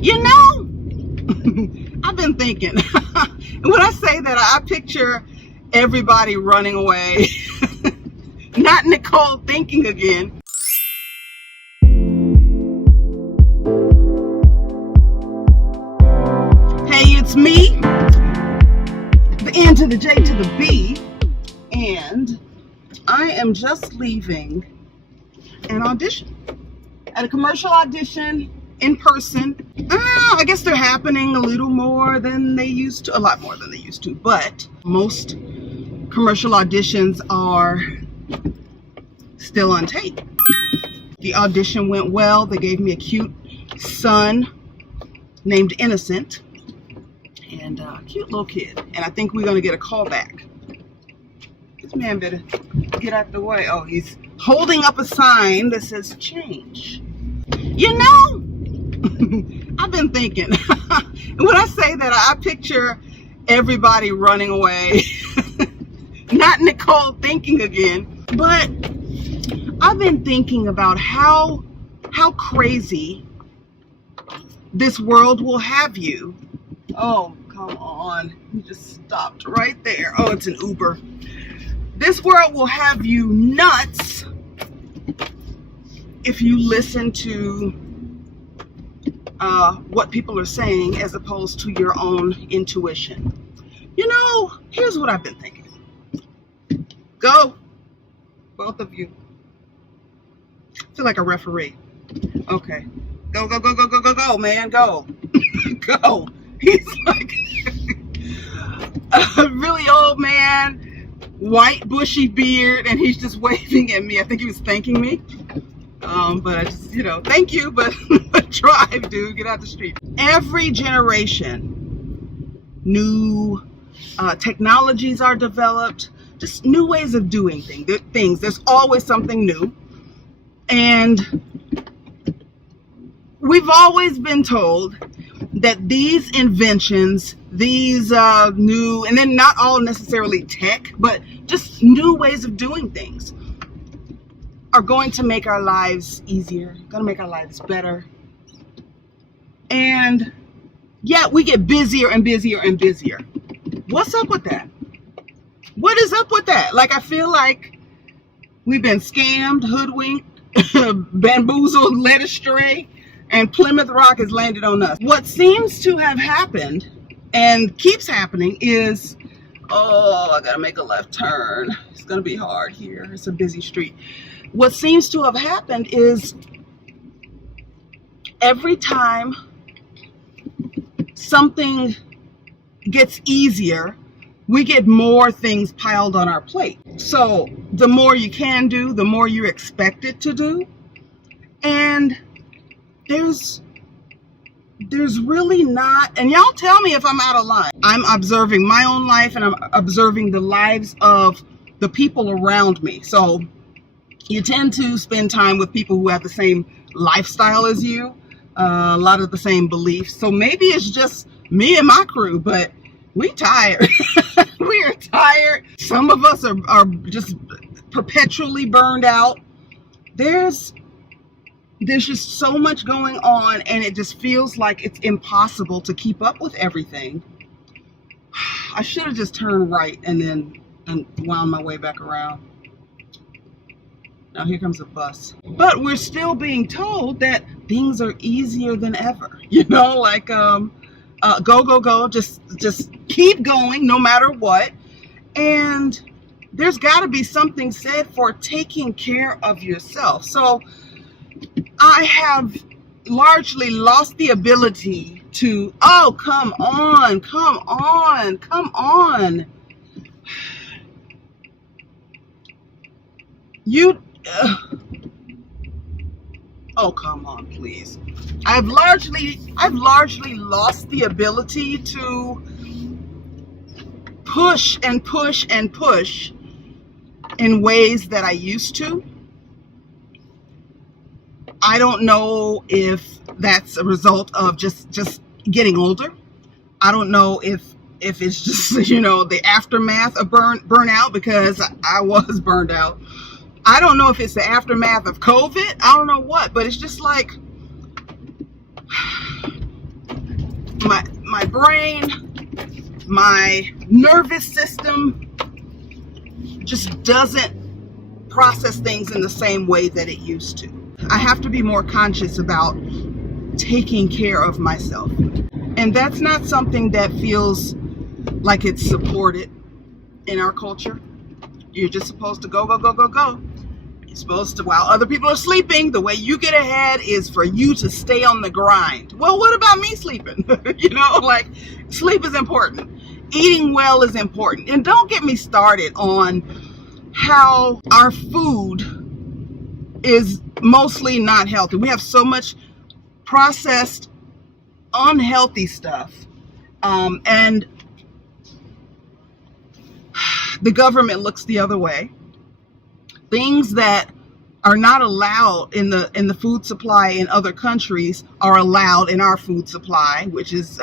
You know, I've been thinking. When I say that, I picture everybody running away. Not Nicole thinking again. Hey, it's me. The N to the J to the B. And I am just leaving an audition. At a commercial audition in person. I guess they're happening a little more than they used to, a lot more than they used to, but most commercial auditions are still on tape. The audition went well. They gave me a cute son named Innocent, and a cute little kid, and I think we're gonna get a call back. This man better get out the way. Oh, he's holding up a sign that says change. You know, I've been thinking. When I say that, I picture everybody running away. Not Nicole thinking again, but I've been thinking about how crazy this world will have you. Oh, come on. You just stopped right there. Oh, it's an Uber. This world will have you nuts if you listen to what people are saying as opposed to your own intuition. You know, here's what I've been thinking. Go, both of you. I feel like a referee. Okay, go, go, go, go, go, go, go, man, go. Go. He's like a really old man, white bushy beard, and he's just waving at me. I think he was thanking me. But I just, you know, thank you, but drive, dude, get out the street. Every generation, new technologies are developed, just new ways of doing things. There's always something new. And we've always been told that these inventions, these new, and then not all necessarily tech, but just new ways of doing things, are going to make our lives easier, going to make our lives better. And yet we get busier and busier and busier. What's up with that? What is up with that? Like, I feel like we've been scammed, hoodwinked, bamboozled, led astray, and Plymouth Rock has landed on us. What seems to have happened and keeps happening is, oh, I gotta make a left turn. It's gonna be hard here. It's a busy street. What seems to have happened is every time something gets easier, we get more things piled on our plate. So the more you can do, the more you're expected to do. And there's really not, and y'all tell me if I'm out of line. I'm observing my own life, and I'm observing the lives of the people around me. So you tend to spend time with people who have the same lifestyle as you, a lot of the same beliefs. So maybe it's just me and my crew, but we tired. We are tired. Some of us are just perpetually burned out. There's just so much going on, and it just feels like it's impossible to keep up with everything. I should have just turned right and wound my way back around. Now here comes a bus. But we're still being told that things are easier than ever. You know, like go, go, go, just keep going no matter what. And there's got to be something said for taking care of yourself. So I have largely lost the ability to, oh, come on, come on, come on. Oh, come on, please. I've largely lost the ability to push and push and push in ways that I used to. I don't know if that's a result of just getting older. I don't know if it's just, you know, the aftermath of burnout, because I was burned out. I don't know if it's the aftermath of COVID. I don't know what, but it's just like my brain, my nervous system just doesn't process things in the same way that it used to. I have to be more conscious about taking care of myself. And that's not something that feels like it's supported in our culture. You're just supposed to go, go, go, go, go. You're supposed to, while other people are sleeping, the way you get ahead is for you to stay on the grind. Well, what about me sleeping? You know, like, sleep is important. Eating well is important. And don't get me started on how our food is mostly not healthy. We have so much processed, unhealthy stuff. And the government looks the other way. Things that are not allowed in the food supply in other countries are allowed in our food supply, which is,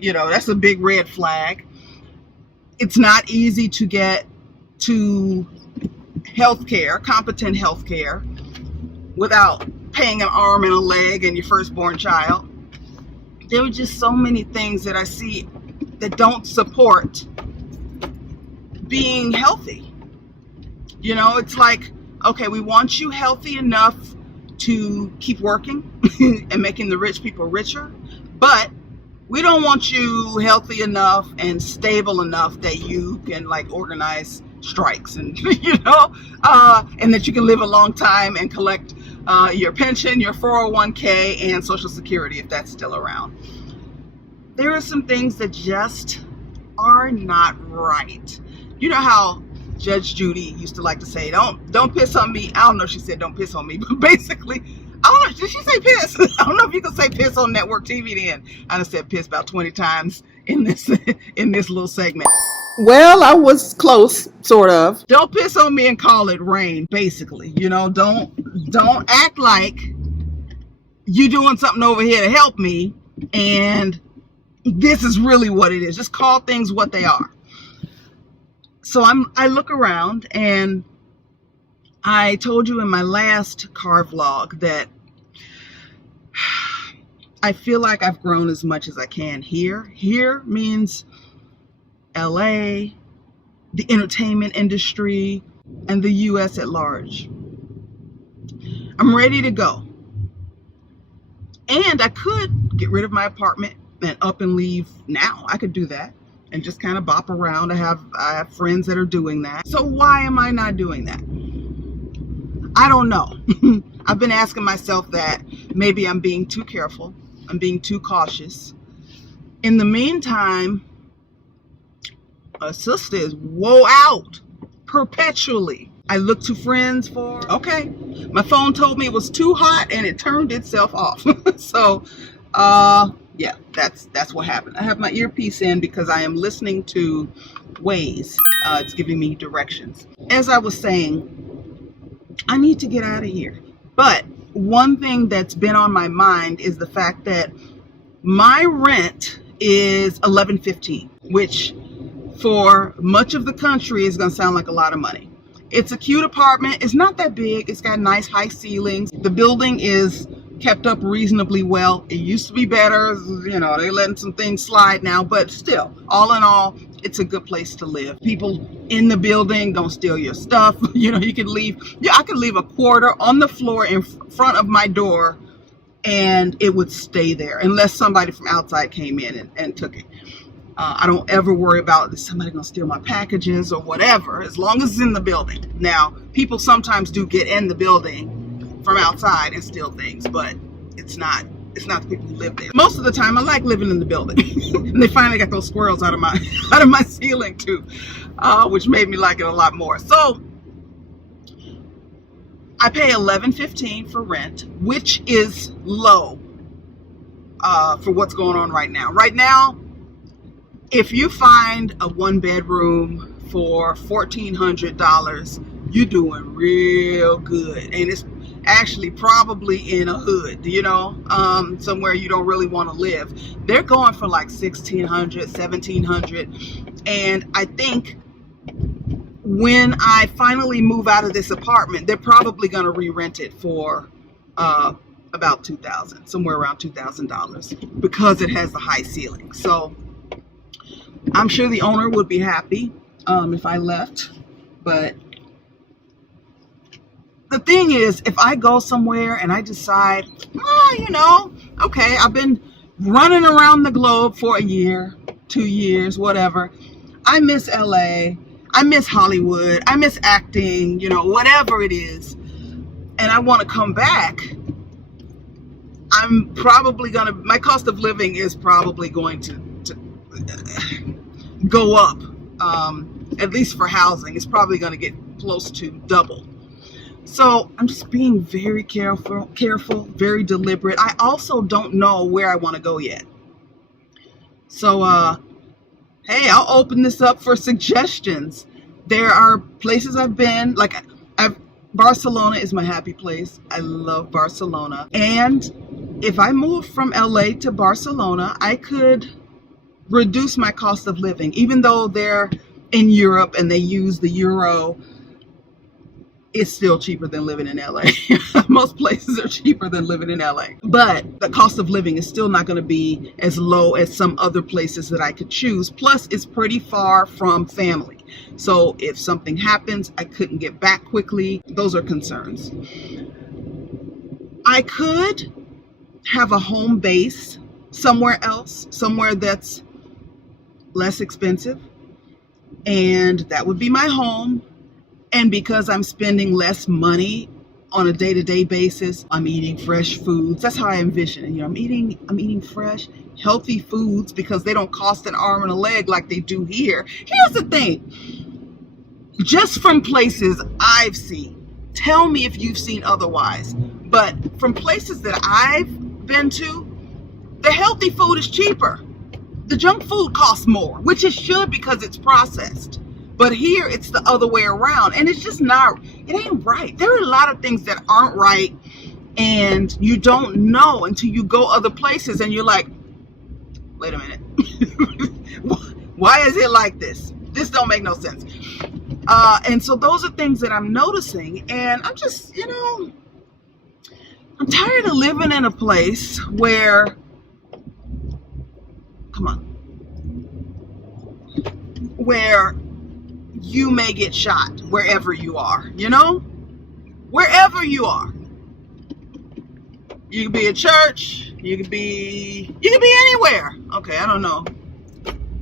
you know, that's a big red flag. It's not easy to get to healthcare, competent healthcare, without paying an arm and a leg and your firstborn child. There are just so many things that I see that don't support being healthy. You know, it's like, okay, we want you healthy enough to keep working and making the rich people richer, but we don't want you healthy enough and stable enough that you can like organize strikes and, you know, and that you can live a long time and collect your pension, your 401k, and Social Security if that's still around. There are some things that just are not right. You know how Judge Judy used to like to say, don't piss on me. I don't know if she said don't piss on me, but basically, I don't know, did she say piss? I don't know if you can say piss on network TV then. I done said piss about 20 times in this little segment. Well, I was close, sort of. Don't piss on me and call it rain, basically. You know, don't act like you doing something over here to help me and this is really what it is. Just call things what they are. So I look around, and I told you in my last car vlog that I feel like I've grown as much as I can here. Here means LA, the entertainment industry, and the US at large. I'm ready to go. And I could get rid of my apartment and up and leave now. I could do that and just kind of bop around. I have friends that are doing that. So why am I not doing that? I don't know. I've been asking myself that. Maybe I'm being too careful. I'm being too cautious. In the meantime, a sister is woe out perpetually. I look to friends for, okay, my phone told me it was too hot and it turned itself off. So, yeah, that's what happened. I have my earpiece in because I am listening to Waze. It's giving me directions. As I was saying, I need to get out of here. But one thing that's been on my mind is the fact that my rent is $11.15, which for much of the country is going to sound like a lot of money. It's a cute apartment. It's not that big. It's got nice high ceilings. The building is kept up reasonably well. It used to be better. You know, they're letting some things slide now, but still, all in all, it's a good place to live. People in the building don't steal your stuff. You know, you can leave. Yeah, I could leave a quarter on the floor in front of my door and it would stay there unless somebody from outside came in and took it. I don't ever worry about is somebody gonna steal my packages or whatever, as long as it's in the building. Now, people sometimes do get in the building from outside and steal things, but it's not the people who live there. Most of the time, I like living in the building. And they finally got those squirrels out of my ceiling too, which made me like it a lot more. So I pay $11.15 for rent, which is low for what's going on right now. Right now, if you find a one-bedroom for $1,400, you're doing real good. And it's actually probably in a hood, you know, somewhere you don't really want to live. They're going for like $1,600, $1,700. And I think when I finally move out of this apartment, they're probably going to re-rent it for about $2,000, somewhere around $2,000, because it has the high ceiling. So I'm sure the owner would be happy if I left. But the thing is, if I go somewhere and I decide, you know, okay, I've been running around the globe for a year, 2 years, whatever. I miss LA. I miss Hollywood. I miss acting, you know, whatever it is. And I want to come back. I'm probably going to, my cost of living is probably going to go up. At least for housing, it's probably going to get close to double. So I'm just being very careful, very deliberate. I also don't know where I want to go yet. So, hey, I'll open this up for suggestions. There are places I've been, like Barcelona is my happy place. I love Barcelona. And if I moved from LA to Barcelona, I could reduce my cost of living. Even though they're in Europe and they use the euro, it's still cheaper than living in LA. Most places are cheaper than living in LA. But the cost of living is still not going to be as low as some other places that I could choose. Plus, it's pretty far from family. So if something happens, I couldn't get back quickly. Those are concerns. I could have a home base somewhere else, somewhere that's less expensive. And that would be my home. And because I'm spending less money on a day-to-day basis, I'm eating fresh foods. That's how I envision it. You know, I'm eating fresh, healthy foods because they don't cost an arm and a leg like they do here. Here's the thing. Just from places I've seen, tell me if you've seen otherwise, but from places that I've been to, the healthy food is cheaper. The junk food costs more, which it should because it's processed. But here it's the other way around, and it's just not, it ain't right. There are a lot of things that aren't right, and you don't know until you go other places and you're like, wait a minute. Why is it like this? This don't make no sense. And so those are things that I'm noticing, and I'm just, you know, I'm tired of living in a place where, come on, where you may get shot wherever you are, you know? Wherever you are. You could be at church, you could be anywhere. Okay, I don't know.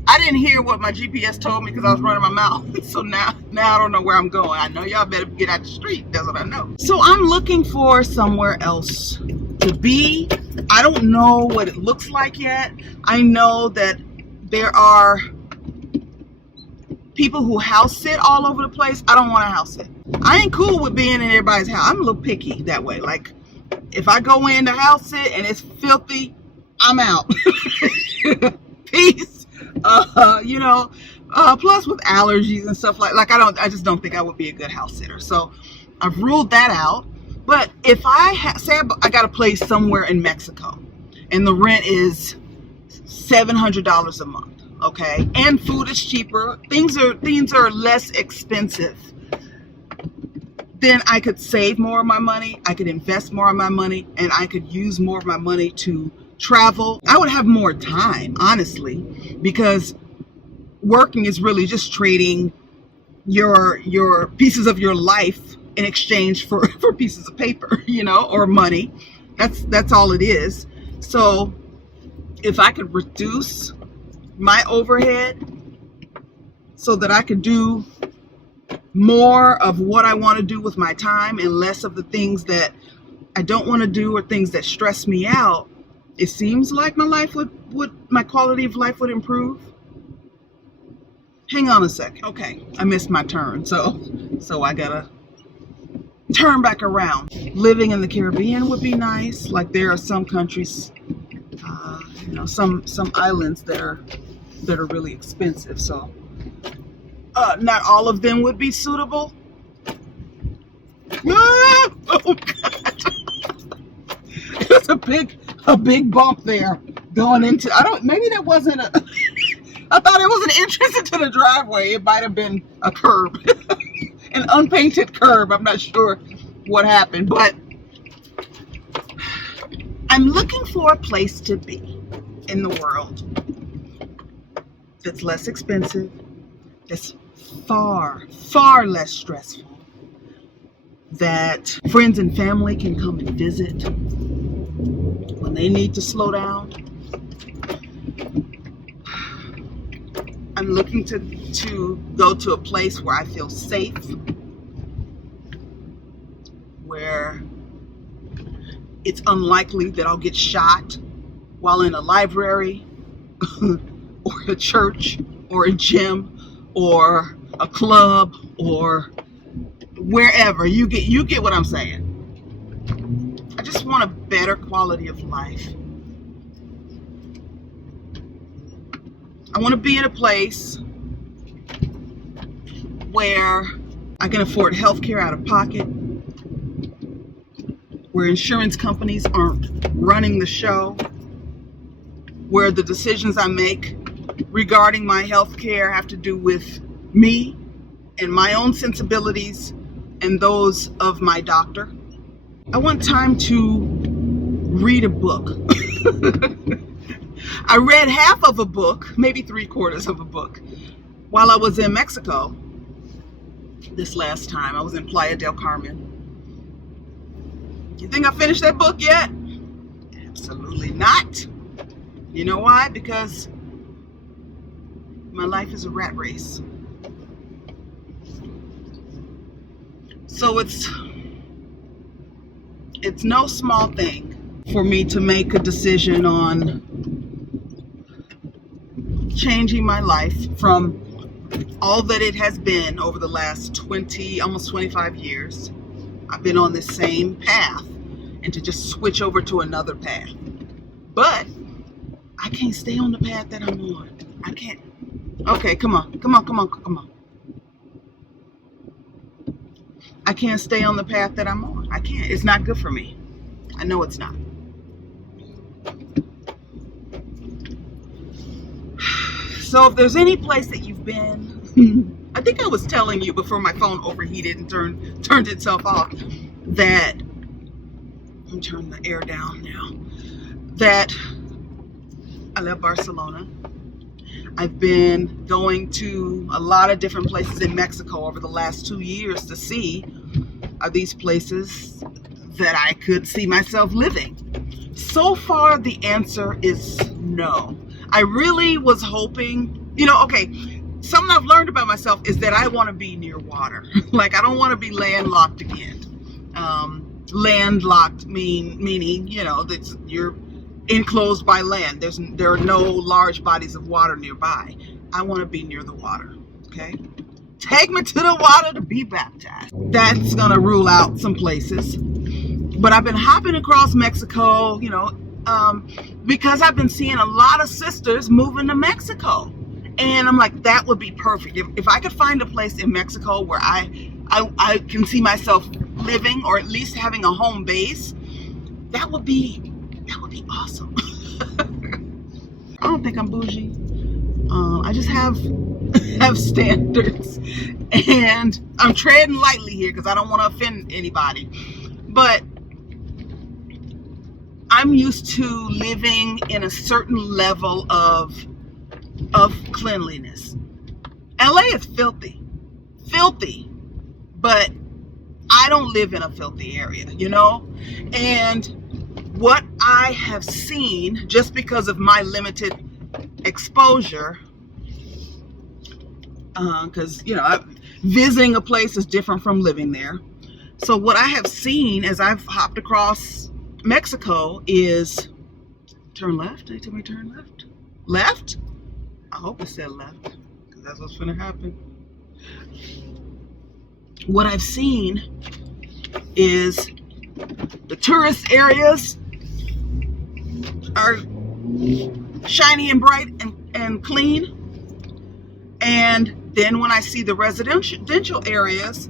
I didn't hear what my GPS told me because I was running my mouth. So now I don't know where I'm going. I know y'all better get out the street. That's what I know. So I'm looking for somewhere else to be. I don't know what it looks like yet. I know that there are people who house sit all over the place. I don't want to house sit. I ain't cool with being in everybody's house. I'm a little picky that way. Like, if I go in the house sit and it's filthy, I'm out. Peace. You know, plus with allergies and stuff like I just don't think I would be a good house sitter. So I've ruled that out. But if I say I got a place somewhere in Mexico and the rent is $700 a month, okay, and food is cheaper, things are less expensive, then I could save more of my money, I could invest more of my money, and I could use more of my money to travel. I would have more time, honestly, because working is really just trading your pieces of your life in exchange for pieces of paper, you know, or money. That's all it is. So if I could reduce my overhead so that I could do more of what I want to do with my time and less of the things that I don't want to do or things that stress me out, it seems like my life my quality of life would improve. Hang on a second. Okay, I missed my turn, so I gotta turn back around. Living in the Caribbean would be nice. Like, there are some countries, you know, some islands that are really expensive. So not all of them would be suitable. Oh God! There's a big bump there going into. Maybe that wasn't a. I thought it was an entrance into the driveway. It might have been a curb, an unpainted curb. I'm not sure what happened, but I'm looking for a place to be in the world that's less expensive, that's far, far less stressful, that friends and family can come and visit when they need to slow down. I'm looking to go to a place where I feel safe, where it's unlikely that I'll get shot while in a library or a church or a gym or a club or wherever. You get what I'm saying. I just want a better quality of life. I want to be in a place where I can afford health care out of pocket, where insurance companies aren't running the show, where the decisions I make regarding my health care have to do with me and my own sensibilities and those of my doctor. I want time to read a book. I read half of a book, maybe 3/4 of a book, while I was in Mexico this last time. I was in Playa del Carmen. You think I finished that book yet? Absolutely not. You know why? Because my life is a rat race. So it's no small thing for me to make a decision on changing my life from all that it has been over the last 20, almost 25 years. I've been on this same path, and to just switch over to another path. But I can't stay on the path that I'm on. I can't. Okay, come on. I can't stay on the path that I'm on. I can't. It's not good for me. I know it's not. So if there's any place that you've been, I think I was telling you before my phone overheated and turned itself off, that, I'm turning the air down now, that I love Barcelona. I've been going to a lot of different places in Mexico over the last 2 years to see, are these places that I could see myself living? So far, the answer is no. I really was hoping, okay, something I've learned about myself is that I want to be near water. Like, I don't want to be landlocked again. Landlocked meaning, that you're enclosed by land. There are no large bodies of water nearby. I want to be near the water, okay? Take me to the water to be baptized. That's going to rule out some places. But I've been hopping across Mexico, because I've been seeing a lot of sisters moving to Mexico. And I'm like, that would be perfect. If I could find a place in Mexico where I can see myself living, or at least having a home base, that would be awesome. I don't think I'm bougie. I just have standards, and I'm treading lightly here because I don't want to offend anybody. But I'm used to living in a certain level of cleanliness. LA is filthy, but I don't live in a filthy area, And what I have seen, just because of my limited exposure, because, visiting a place is different from living there. So what I have seen as I've hopped across Mexico is, turn left. Did they tell me turn left? Left? I hope it said left, because that's what's going to happen. What I've seen is the tourist areas are shiny and bright and clean. And then when I see the residential areas,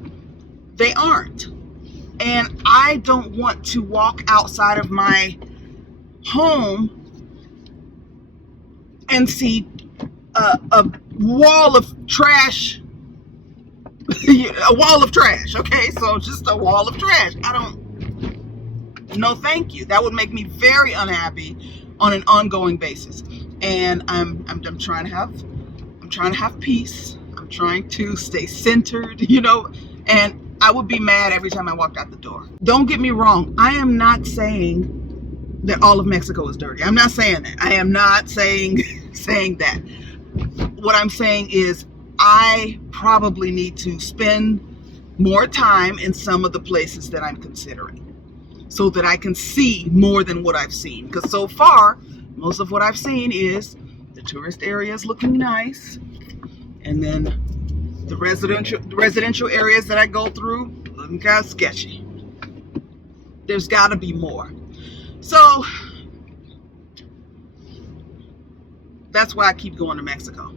they aren't. And I don't want to walk outside of my home and see a wall of trash. A wall of trash, okay? So just a wall of trash. No, thank you. That would make me very unhappy on an ongoing basis. And I'm trying to have peace. I'm trying to stay centered, you know, and I would be mad every time I walked out the door. Don't get me wrong. I am not saying that all of Mexico is dirty. I'm not saying that. I am not saying that. What I'm saying is I probably need to spend more time in some of the places that I'm considering so that I can see more than what I've seen. Because so far, most of what I've seen is the tourist areas looking nice, and then the residential areas that I go through looking kind of sketchy. There's got to be more. So that's why I keep going to Mexico,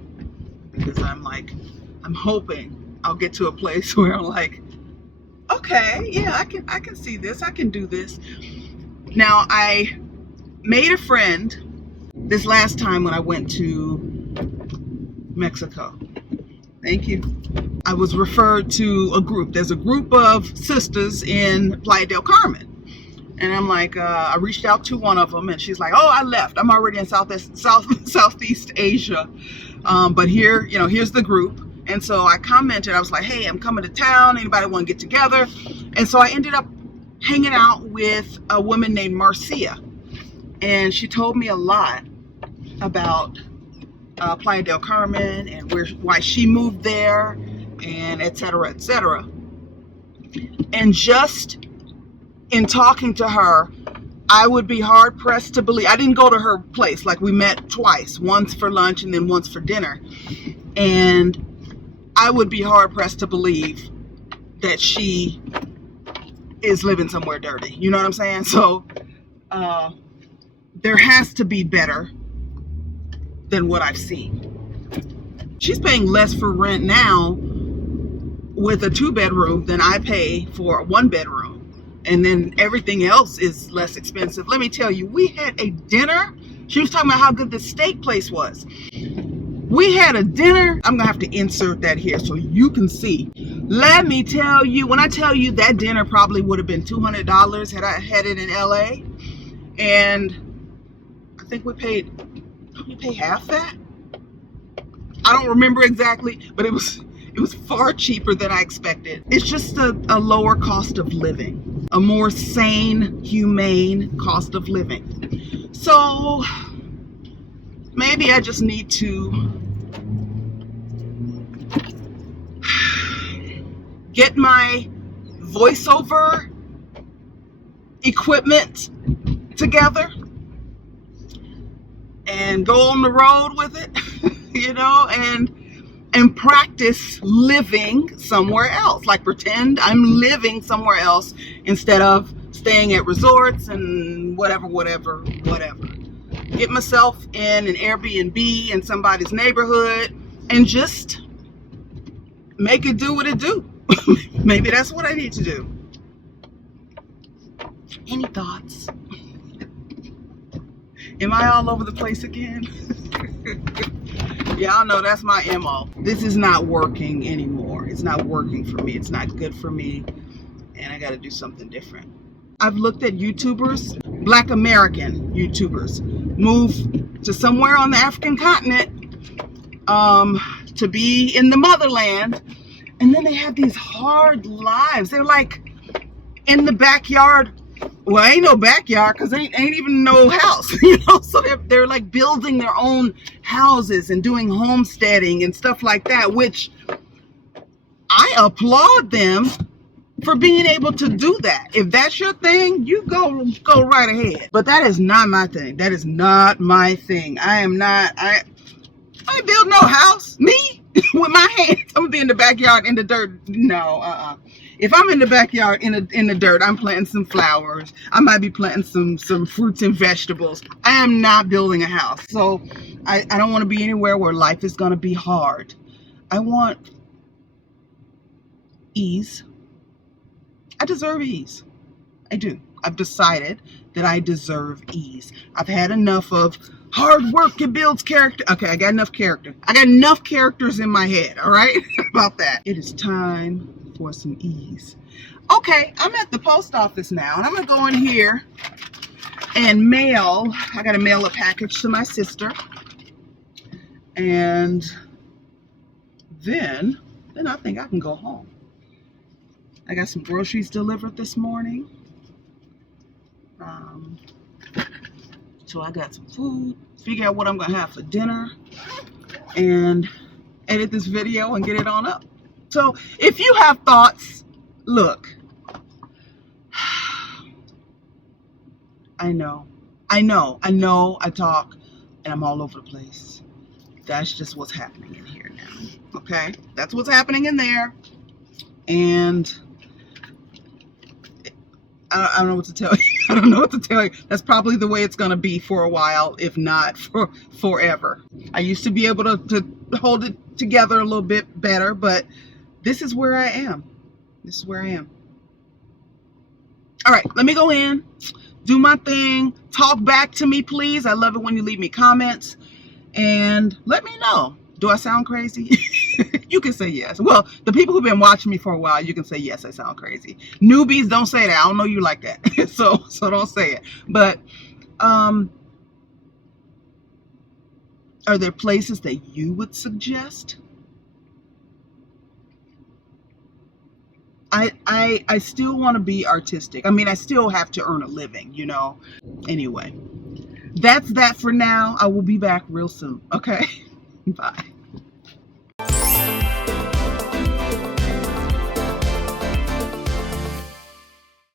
because I'm hoping I'll get to a place where I'm like, okay, yeah, I can see this, I can do this. Now, I made a friend this last time when I went to Mexico. Thank you. I was referred to a group. There's a group of sisters in Playa del Carmen. And I'm like, I reached out to one of them, and she's like, oh, I left. I'm already in Southeast Asia. But here, you know, here's the group. And so I commented, I was like, hey, I'm coming to town. Anybody want to get together? And so I ended up hanging out with a woman named Marcia. And she told me a lot about Playa del Carmen and why she moved there, and et cetera, et cetera. And just in talking to her, I would be hard pressed to believe. I didn't go to her place. Like, we met twice, once for lunch and then once for dinner. And I would be hard pressed to believe that she is living somewhere dirty. You know what I'm saying? So there has to be better than what I've seen. She's paying less for rent now with a 2-bedroom than I pay for a 1-bedroom. And then everything else is less expensive. Let me tell you, we had a dinner. She was talking about how good the steak place was. We had a dinner. I'm gonna have to insert that here so you can see. Let me tell you, when I tell you that dinner probably would have been $200 had I had it in LA. And I think we paid half that. I don't remember exactly, but it was far cheaper than I expected. It's just a lower cost of living, a more sane, humane cost of living. So maybe I just need to get my voiceover equipment together and go on the road with it, you know, and practice living somewhere else. Like, pretend I'm living somewhere else instead of staying at resorts and whatever. Get myself in an Airbnb in somebody's neighborhood and just make it do what it do. Maybe that's what I need to do. Any thoughts? Am I all over the place again? Y'all know that's my MO. This is not working anymore. It's not working for me. It's not good for me. And I got to do something different. I've looked at YouTubers, Black American YouTubers, move to somewhere on the African continent to be in the motherland. And then they have these hard lives. They're like in the backyard. Well, ain't no backyard because ain't even no house, you know. So they're like building their own houses and doing homesteading and stuff like that, which I applaud them for being able to do that. If that's your thing, you go right ahead. But that is not my thing. That is not my thing. I ain't build no house. Me with my hands. I'm gonna be in the backyard in the dirt. No, If I'm in the backyard in the dirt, I'm planting some flowers. I might be planting some fruits and vegetables. I am not building a house. So I don't want to be anywhere where life is going to be hard. I want ease. I deserve ease. I do. I've decided that I deserve ease. I've had enough of hard work. It builds character. Okay, I got enough character. I got enough characters in my head, all right, about that. It is time for some ease. Okay, I'm at the post office now, and I'm gonna go in here and mail. I gotta mail a package to my sister, and then I think I can go home. I got some groceries delivered this morning. So I got some food, figure out what I'm gonna have for dinner, and edit this video and get it on up. So if you have thoughts, look, I know, I talk and I'm all over the place. That's just what's happening in here now, okay? That's what's happening in there, and I don't know what to tell you. I don't know what to tell you. That's probably the way it's going to be for a while, if not for forever. I used to be able to hold it together a little bit better, but this is where I am. This is where I am. All right, let me go in, do my thing. Talk back to me, please. I love it when you leave me comments. And let me know. Do I sound crazy? You can say yes. Well, the people who've been watching me for a while, you can say yes, I sound crazy. Newbies, don't say that. I don't know you like that. so don't say it. But are there places that you would suggest? I still want to be artistic. I mean, I still have to earn a living, you know. Anyway, that's that for now. I will be back real soon. Okay? Bye.